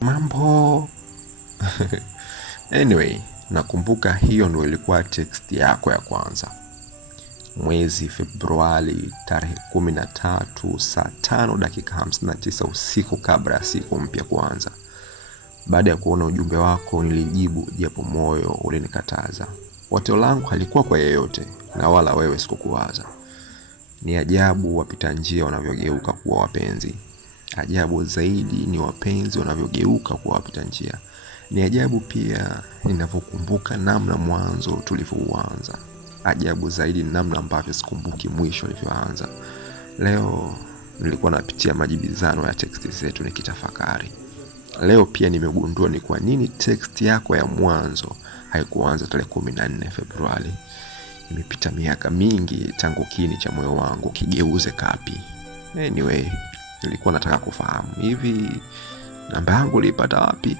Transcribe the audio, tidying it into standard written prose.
mambo. Anyway, nakumbuka hiyo ndio ilikuwa text yako ya kwanza. Mwezi Februari tarehe 13 saa 5:59 usiku kabla ya siku mpya kuanza. Baada ya kuona ujumbe wako nilijibu japo moyo ulinikataza. Wazo langu halikuwa kwa yeyote na wala wewe sikukuwaza. Ni ajabu wapita njia wanavyogeuka kuwa wapenzi. Ajabu zaidi ni wapenzi wanavyogeuka kuwa wapita njia. Ni ajabu pia ninavyokumbuka namna mwanzo tulivyoanza. Ajabu zaidi ni namna ambavyo sikumbuki mwisho ulivyoanza. Leo nilikuwa napitia majibizano ya text zetu nikitafakari. Leo pia nimegundua ni kwa nini text yako ya mwanzo haikuanza tarehe 14 Februari. Imepita miaka mingi tangu kiini cha moyo wangu kigeuze kapi. Anyway, nilikuwa nataka kufahamu hivi namba yangu ulipata wapi?